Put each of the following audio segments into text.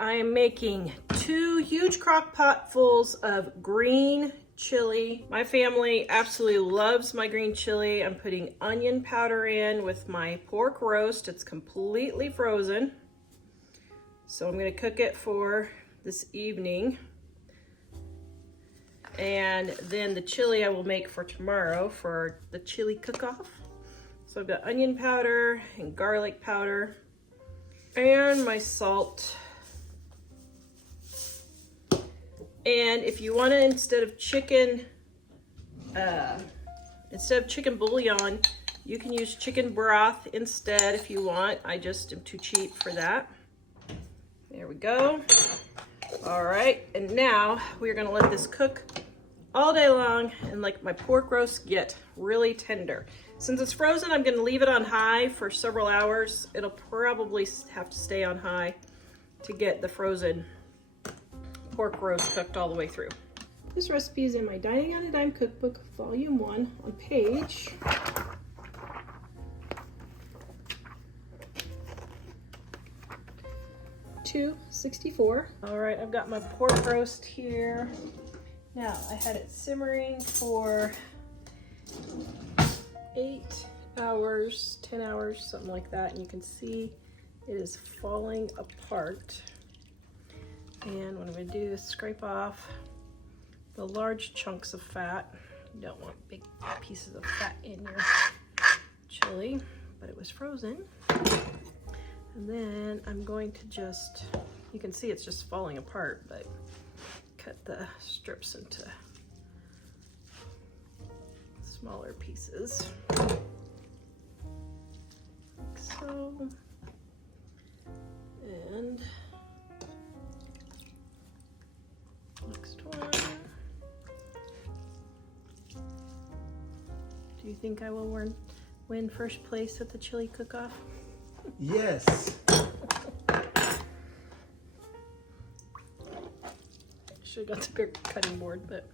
I am making 2 huge crock pot fulls of green chili. My family absolutely loves my green chili. I'm putting onion powder in with my pork roast. It's completely frozen. So I'm gonna cook it for this evening. And then the chili I will make for tomorrow for the chili cook-off. So I've got onion powder and garlic powder and my salt. And if you want to, instead of chicken bouillon, you can use chicken broth instead if you want. I just am too cheap for that. There we go. All right, and now we're gonna let this cook all day long and like my pork roast get really tender. Since it's frozen, I'm gonna leave it on high for several hours. It'll probably have to stay on high to get the frozen pork roast cooked all the way through. This recipe is in my Dining on a Dime cookbook, volume 1, on page 264. All right, I've got my pork roast here. Now, I had it simmering for 8 hours, 10 hours, something like that, and you can see it is falling apart. And what I'm going to do is scrape off the large chunks of fat. You don't want big pieces of fat in your chili, but it was frozen. And then I'm going to just, you can see it's just falling apart, but cut the strips into smaller pieces. Like so. And next one. Do you think I will win first place at the chili cook-off? Yes. Should have got the big cutting board, but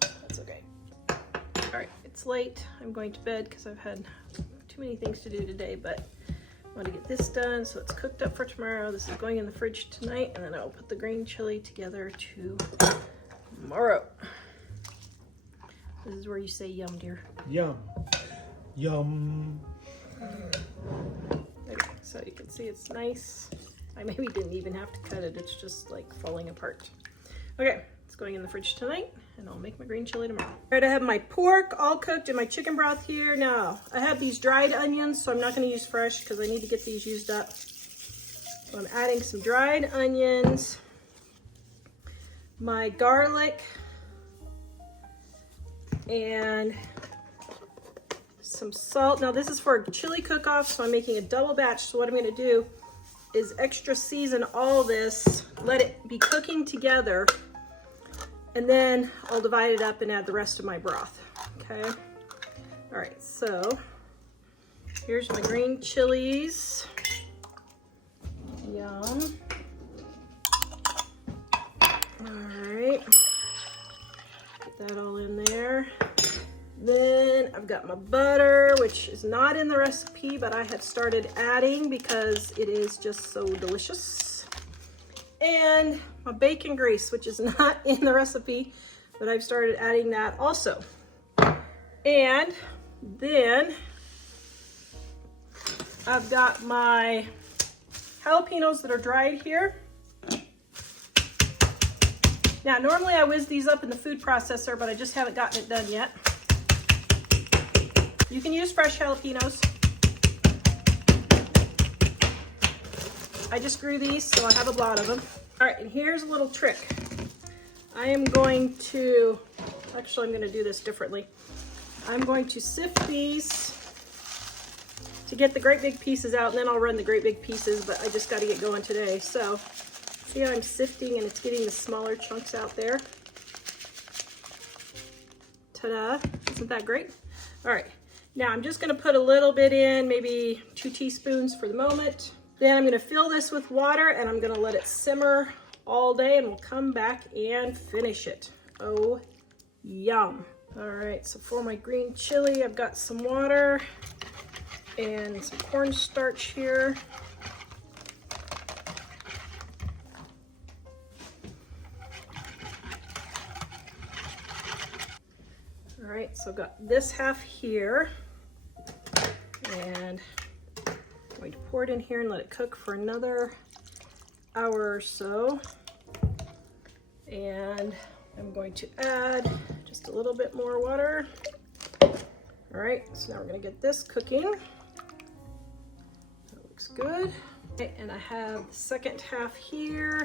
that's okay. All right, it's late. I'm going to bed because I've had too many things to do today, but I want to get this done so it's cooked up for tomorrow. This is going in the fridge tonight, and then I'll put the green chili together tomorrow. This is where you say yum, dear. Yum. Yum. Okay, so you can see it's nice. I maybe didn't even have to cut it. It's just like falling apart. Okay, it's going in the fridge tonight, and I'll make my green chili tomorrow. All right, I have my pork all cooked in my chicken broth here. Now, I have these dried onions, so I'm not gonna use fresh because I need to get these used up. So I'm adding some dried onions, my garlic, and some salt. Now this is for a chili cook-off, so I'm making a double batch. So what I'm gonna do is extra season all this, let it be cooking together, and then I'll divide it up and add the rest of my broth, okay? All right, so here's my green chilies. Yum. All right, get that all in there. Then I've got my butter, which is not in the recipe, but I have started adding because it is just so delicious. And my bacon grease, which is not in the recipe, but I've started adding that also. And then I've got my jalapenos that are dried here. Now, normally I whiz these up in the food processor, but I just haven't gotten it done yet. You can use fresh jalapenos. I just grew these, so I have a lot of them. All right, and here's a little trick. I am going to, actually I'm gonna do this differently. I'm going to sift these to get the great big pieces out, and then I'll run the great big pieces, but I just gotta get going today. So, see how I'm sifting and it's getting the smaller chunks out there? Ta-da, isn't that great? All right. Now I'm just gonna put a little bit in, maybe 2 teaspoons for the moment. Then I'm gonna fill this with water and I'm gonna let it simmer all day, and we'll come back and finish it. Oh, yum. All right, so for my green chili, I've got some water and some cornstarch here. All right, so I've got this half here, and I'm going to pour it in here and let it cook for another hour or so. And I'm going to add just a little bit more water. All right, so now we're gonna get this cooking. That looks good. Okay, and I have the second half here.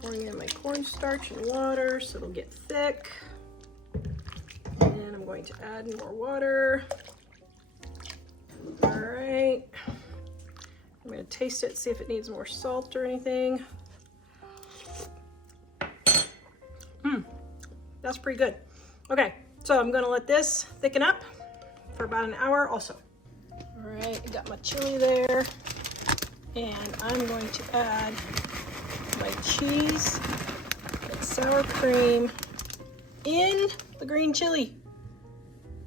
Pouring in my cornstarch and water so it'll get thick. And I'm going to add more water. All right. I'm gonna taste it, see if it needs more salt or anything. That's pretty good. Okay, so I'm gonna let this thicken up for about an hour also. All right, got my chili there. And I'm going to add my cheese and sour cream in the green chili.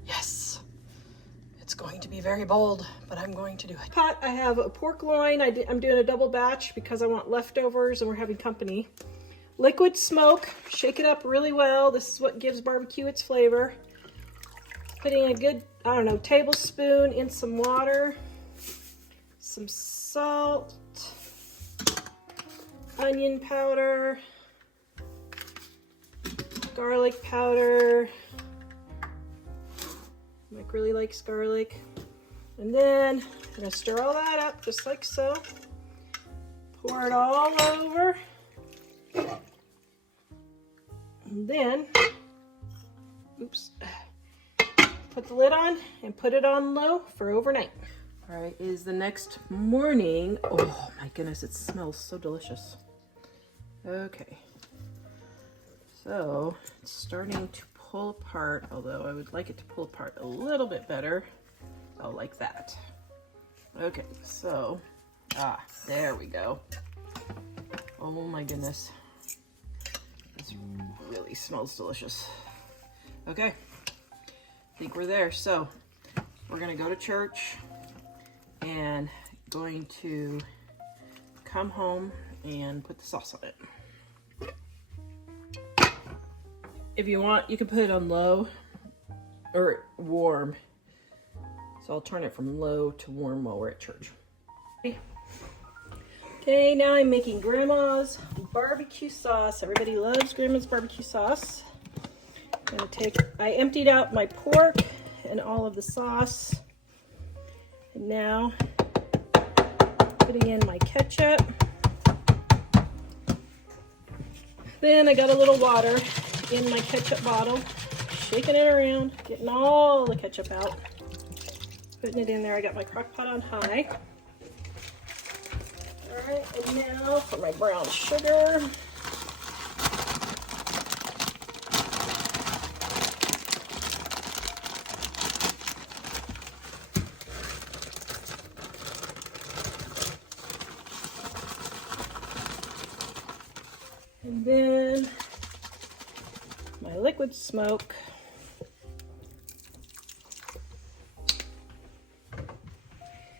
Yes, it's going to be very bold, but I'm going to do it. Pot, I have a pork loin. I'm doing a double batch because I want leftovers and we're having company. Liquid smoke, shake it up really well. This is what gives barbecue its flavor. Putting a good, I don't know, tablespoon in some water, some salt, onion powder, garlic powder. Mike really likes garlic. And then I'm gonna stir all that up just like so. Pour it all over. And then, oops, put the lid on and put it on low for overnight. All right, is the next morning. Oh my goodness, it smells so delicious. Okay, so it's starting to pull apart, although I would like it to pull apart a little bit better. Oh, like that. Okay, so, there we go. Oh my goodness. This really smells delicious. Okay, I think we're there. So we're gonna go to church and going to come home and put the sauce on it. If you want, you can put it on low or warm. So I'll turn it from low to warm while we're at church. Okay, now I'm making Grandma's barbecue sauce. Everybody loves Grandma's barbecue sauce. I emptied out my pork and all of the sauce. And now putting in my ketchup. Then I got a little water in my ketchup bottle, shaking it around, getting all the ketchup out. Putting it in there. I got my Crockpot on high. All right, and now for my brown sugar. And then my liquid smoke.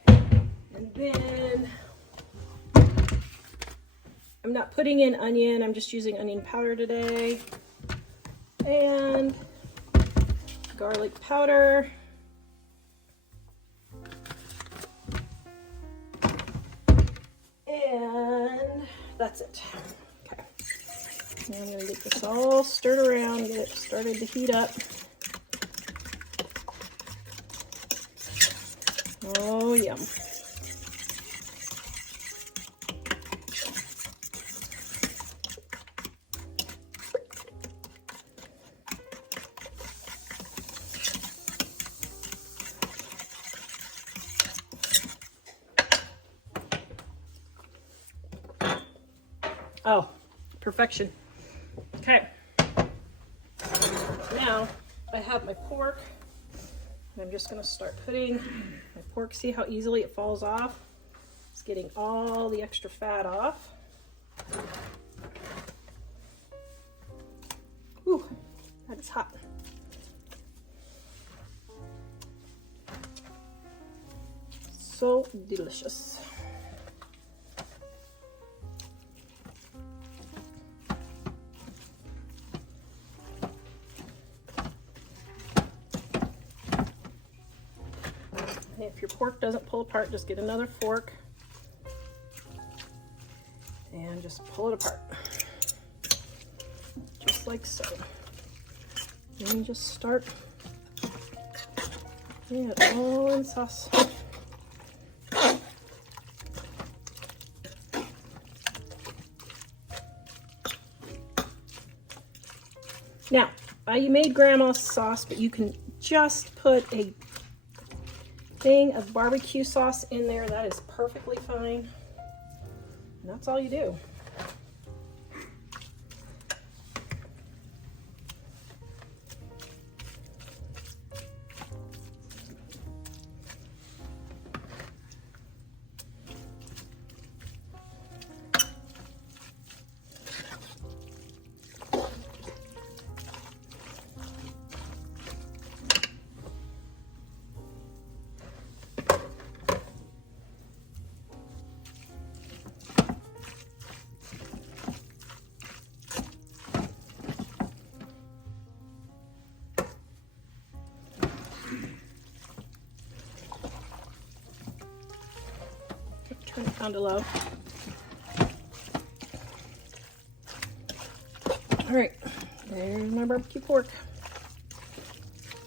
And then I'm not putting in onion, I'm just using onion powder today. And garlic powder. And that's it. Okay. Now I'm gonna get this all stirred around, get it started to heat up. Oh, yum. Oh, perfection. Okay. Now I have my pork. And I'm just going to start putting my pork. See how easily it falls off? It's getting all the extra fat off. Whew, that is hot. So delicious. your pork doesn't pull apart, just get another fork and just pull it apart. Just like so. And just start putting it all in sauce. Now, you made grandma's sauce, but you can just put a thing of barbecue sauce in there. That is perfectly fine. And that's all you do. Turn it down to low. All right, there's my barbecue pork.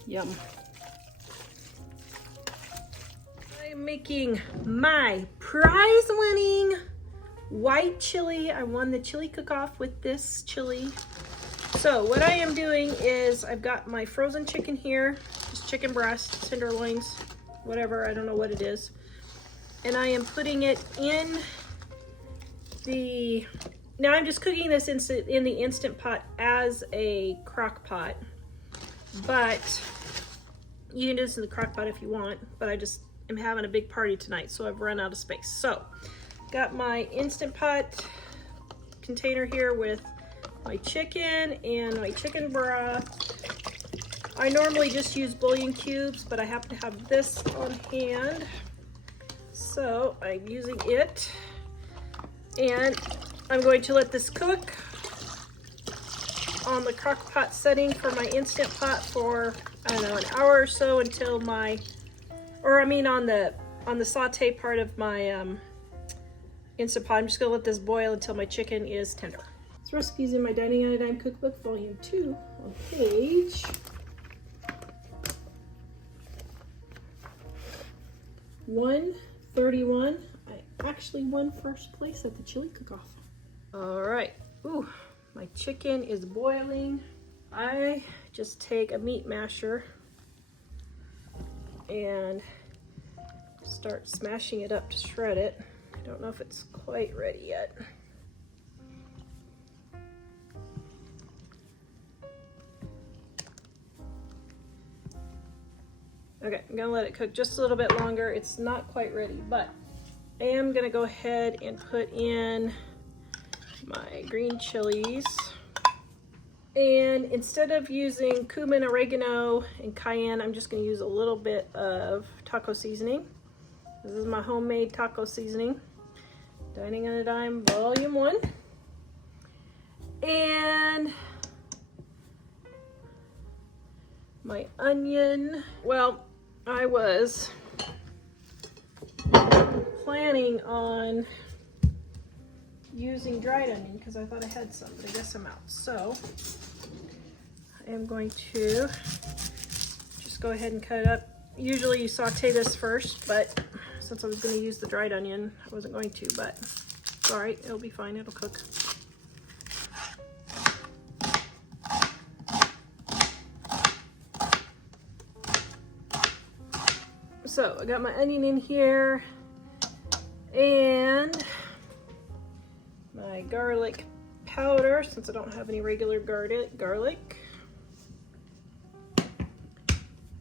Yum. I'm making my prize-winning white chili. I won the chili cook-off with this chili. So what I am doing is I've got my frozen chicken here, just chicken breast, tenderloins, whatever, I don't know what it is. And I am putting it in the, now I'm just cooking this in the Instant Pot as a crock pot, but you can do this in the crock pot if you want, but I just am having a big party tonight, so I've run out of space. So, got my Instant Pot container here with my chicken and my chicken broth. I normally just use bouillon cubes, but I happen to have this on hand. So I'm using it, and I'm going to let this cook on the crock pot setting for my Instant Pot for, I don't know, an hour or so until my, or I mean on the saute part of my Instant Pot. I'm just gonna let this boil until my chicken is tender. This recipe is in my Dining on a Dime cookbook, volume 2, on page 131. I actually won first place at the chili cook-off. All right, ooh, my chicken is boiling. I just take a meat masher and start smashing it up to shred it. I don't know if it's quite ready yet. Okay, I'm gonna let it cook just a little bit longer. It's not quite ready, but I am gonna go ahead and put in my green chilies. And instead of using cumin, oregano, and cayenne, I'm just gonna use a little bit of taco seasoning. This is my homemade taco seasoning. Dining on a Dime, volume 1. And my onion. Well, I was planning on using dried onion because I thought I had some, but I guess I'm out. So I am going to just go ahead and cut it up. Usually you saute this first, but since I was going to use the dried onion, I wasn't going to, but it's all right. It'll be fine. It'll cook. So I got my onion in here and my garlic powder, since I don't have any regular garlic.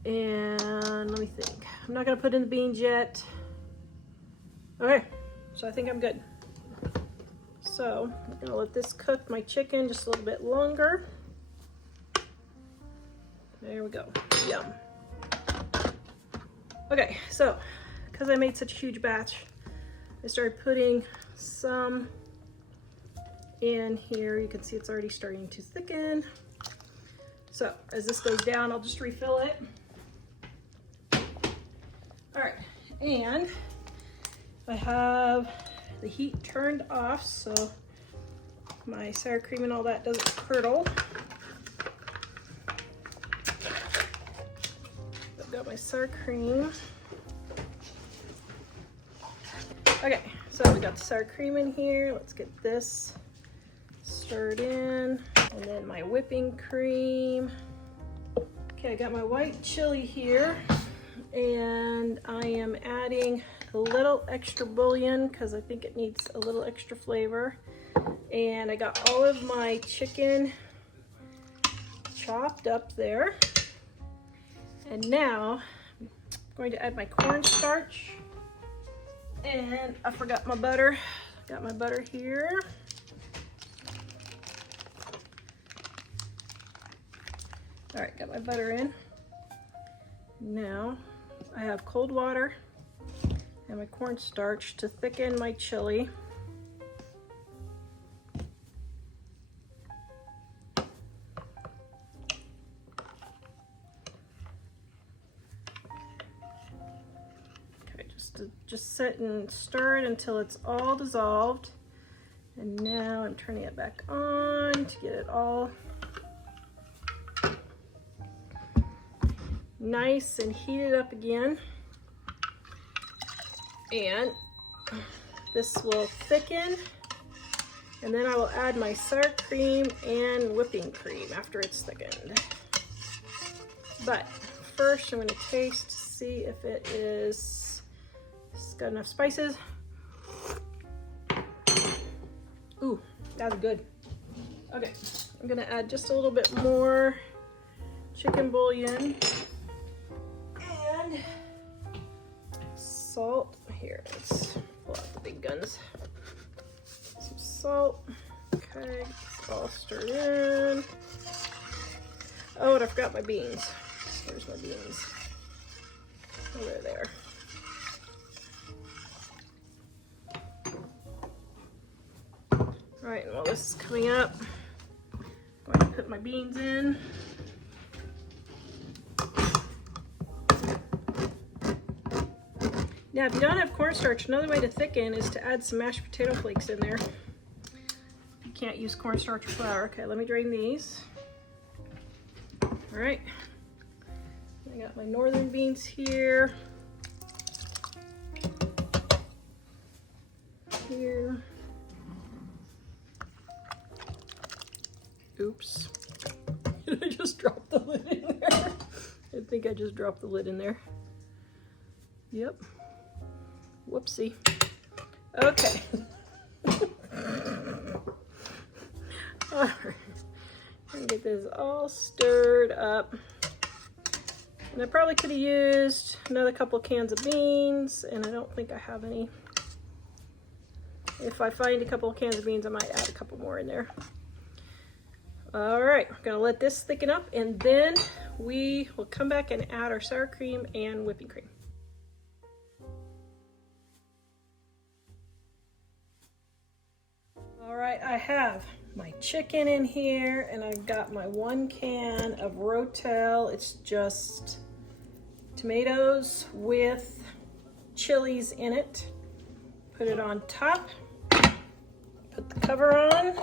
And let me think. I'm not gonna put in the beans yet. Okay, so I think I'm good. So I'm gonna let this cook my chicken just a little bit longer. There we go, yum. Okay, so because I made such a huge batch, I started putting some in here. You can see it's already starting to thicken. So as this goes down, I'll just refill it. All right, And I have the heat turned off so my sour cream and all that doesn't curdle. I've got my sour cream. Okay, so we got the sour cream in here. Let's get this stirred in. And then my whipping cream. Okay, I got my white chili here. And I am adding a little extra bouillon because I think it needs a little extra flavor. And I got all of my chicken chopped up there. And now I'm going to add my cornstarch. And I forgot my butter. Got my butter here. All right, got my butter in. Now I have cold water and my cornstarch to thicken my chili. Just sit and stir it until it's all dissolved. And now I'm turning it back on to get it all nice and heated up again. And this will thicken. And then I will add my sour cream and whipping cream after it's thickened. But first I'm going to taste to see if it's got enough spices. Ooh, that's good. Okay, I'm gonna add just a little bit more chicken bouillon and salt. Here, let's pull out the big guns. Some salt. Okay, all stirred in. Oh, and I forgot my beans. Where's my beans? Oh, there they are. All right, while this is coming up, I'm going to put my beans in. Now, if you don't have cornstarch, another way to thicken is to add some mashed potato flakes in there. You can't use cornstarch or flour. Okay, let me drain these. All right, I got my northern beans here. Here. Oops. Did I just drop the lid in there? I think I just dropped the lid in there. Yep. Whoopsie. Okay. All right. And get this all stirred up. And I probably could have used another couple cans of beans, and I don't think I have any. If I find a couple of cans of beans, I might add a couple more in there. All right, I'm gonna let this thicken up and then we will come back and add our sour cream and whipping cream. All right, I have my chicken in here and I've got my 1 can of Rotel. It's just tomatoes with chilies in it. Put it on top, put the cover on.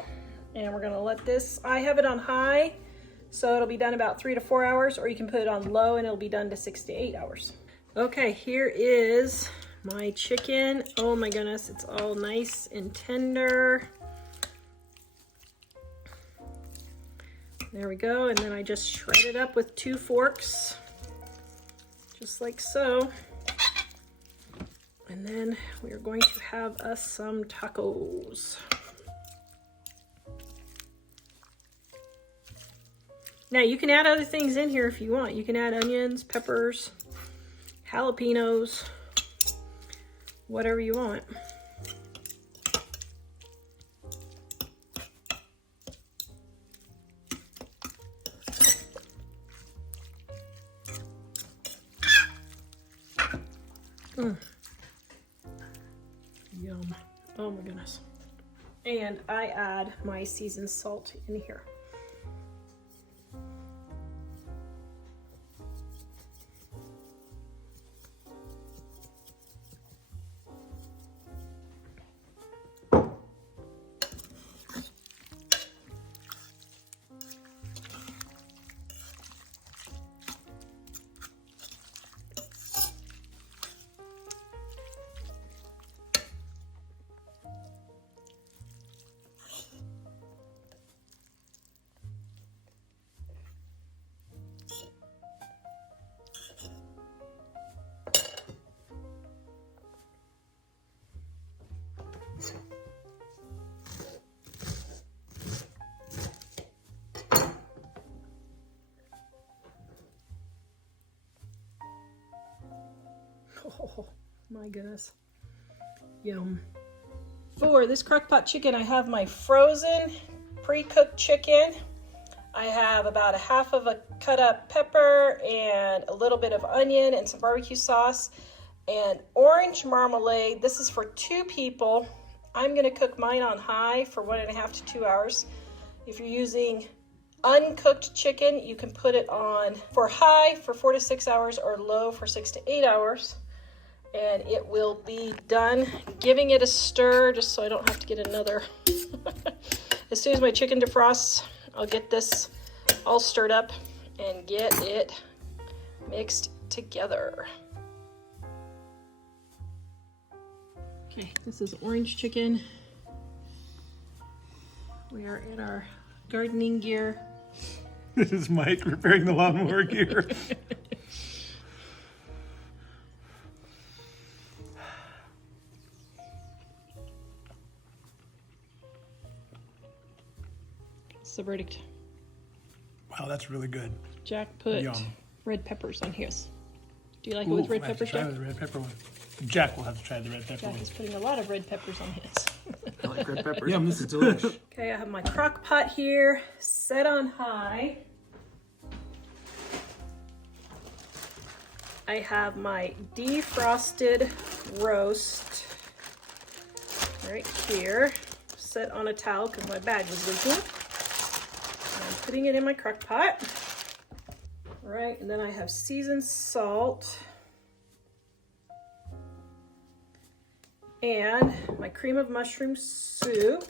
And we're gonna let this, I have it on high, so it'll be done about 3 to 4 hours, or you can put it on low and it'll be done to 6 to 8 hours. Okay, here is my chicken. Oh my goodness, it's all nice and tender. There we go, and then I just shred it up with 2 forks, just like so. And then we are going to have us some tacos. Now you can add other things in here if you want. You can add onions, peppers, jalapenos, whatever you want. Yum. Oh my goodness. And I add my seasoned salt in here. my goodness. Yum. For this crockpot chicken, I have my frozen pre-cooked chicken. I have about a half of a cut up pepper and a little bit of onion and some barbecue sauce and orange marmalade. This is for 2 people. I'm gonna cook mine on high for 1.5 to 2 hours. If you're using uncooked chicken, you can put it on for high for 4 to 6 hours or low for 6 to 8 hours. And it will be done. Giving it a stir just so I don't have to get another. As soon as my chicken defrosts, I'll get this all stirred up and get it mixed together. Okay, this is orange chicken. We are in our gardening gear. This is Mike repairing the lawnmower gear. It's the verdict. Wow, that's really good. Jack put Yum. red peppers on his. Do you like it with red peppers, try Jack? with the red pepper one. Jack will have to try the red pepper Jack one. is putting a lot of red peppers on his. I like red peppers. Yum, this is delicious. Okay, I have my crock pot here, set on high. I have my defrosted roast right here, set on a towel because my bag was leaking. I'm putting it in my crock pot. All right, and then I have seasoned salt and my cream of mushroom soup.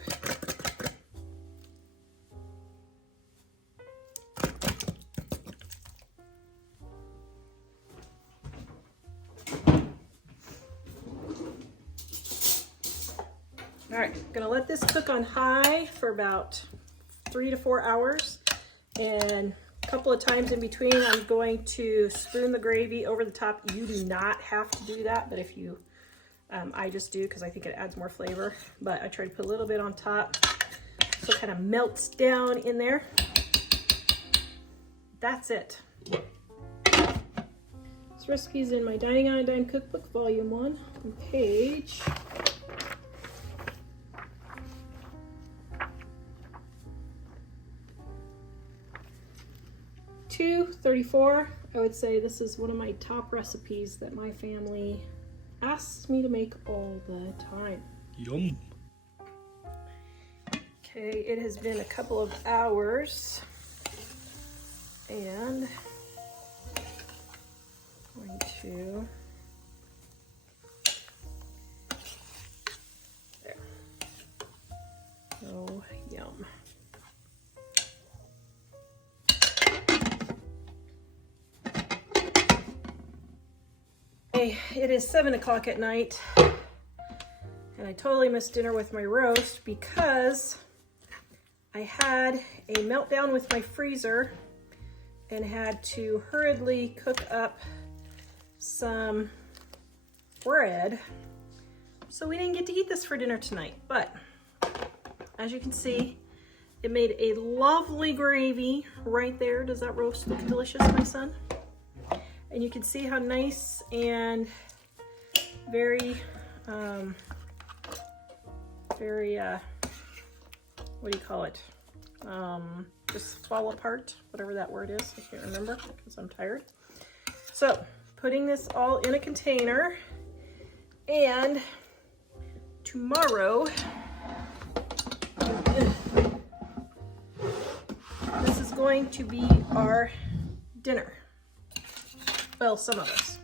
All right, gonna let this cook on high for about 3 to 4 hours, and a couple of times in between I'm going to spoon the gravy over the top. You do not have to do that, but if you, I just do because I think it adds more flavor, but I try to put a little bit on top so it kind of melts down in there. That's it. This recipe is in my Dining on a Dime Cookbook, Volume 1, on page 234. I would say this is one of my top recipes that my family asks me to make all the time. Yum. Okay, it has been a couple of hours and I'm going to there. Oh, yum. It is 7 o'clock at night and I totally missed dinner with my roast because I had a meltdown with my freezer and had to hurriedly cook up some bread. So we didn't get to eat this for dinner tonight, but as you can see, it made a lovely gravy right there. Does that roast look delicious, my son? And you can see how nice and very, what do you call it? Just fall apart, whatever that word is. I can't remember because I'm tired. So putting this all in a container, and tomorrow, this is going to be our dinner. Well, some of us.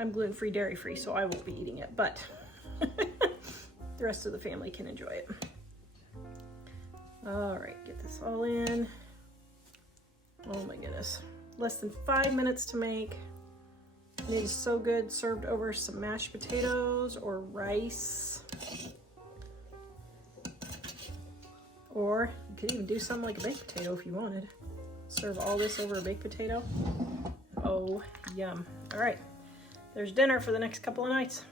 I'm gluten-free, dairy-free, so I won't be eating it, but the rest of the family can enjoy it. All right, get this all in. Oh my goodness. Less than 5 minutes to make. It is so good, served over some mashed potatoes or rice. Or you could even do something like a baked potato if you wanted. Serve all this over a baked potato. Oh, yum. All right, there's dinner for the next couple of nights.